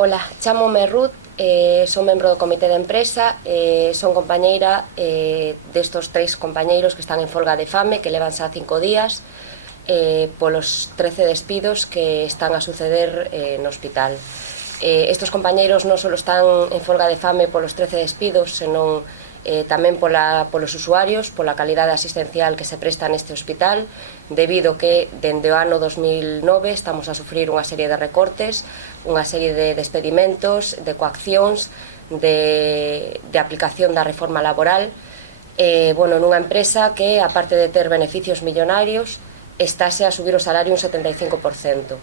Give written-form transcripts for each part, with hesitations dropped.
Ola, chámome Ruth, son membro do comité de empresa, son compañeira destos 3 compañeiros que están en folga de fame, que levan xa 5 días, polos 13 despidos que están a suceder no hospital. Estos compañeiros non só están en folga de fame polos 13 despidos, senón tamén polos usuarios, pola calidade asistencial que se presta neste hospital, debido que dende o ano 2009 estamos a sufrir unha serie de recortes, unha serie de despedimentos, de coaccións, de aplicación da reforma laboral, nunha empresa que, aparte de ter beneficios millonarios, estáse a subir o salario un 75%.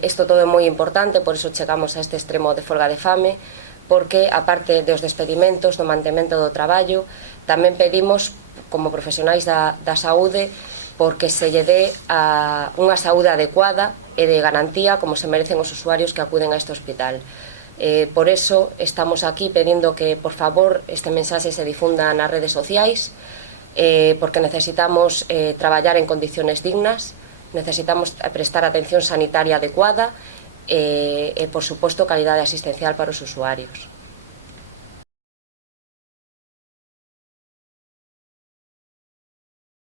Isto todo é moi importante, por iso chegamos a este extremo de folga de fame, porque, aparte dos despedimentos, do mantemento do traballo, tamén pedimos, como profesionais da saúde, porque se lle dé unha saúde adecuada e de garantía como se merecen os usuarios que acuden a este hospital. Por eso estamos aquí pedindo que, por favor, este mensaxe se difunda nas redes sociais, porque necesitamos traballar en condiciones dignas, necesitamos prestar atención sanitaria adecuada e, por suposto, calidade asistencial para os usuarios.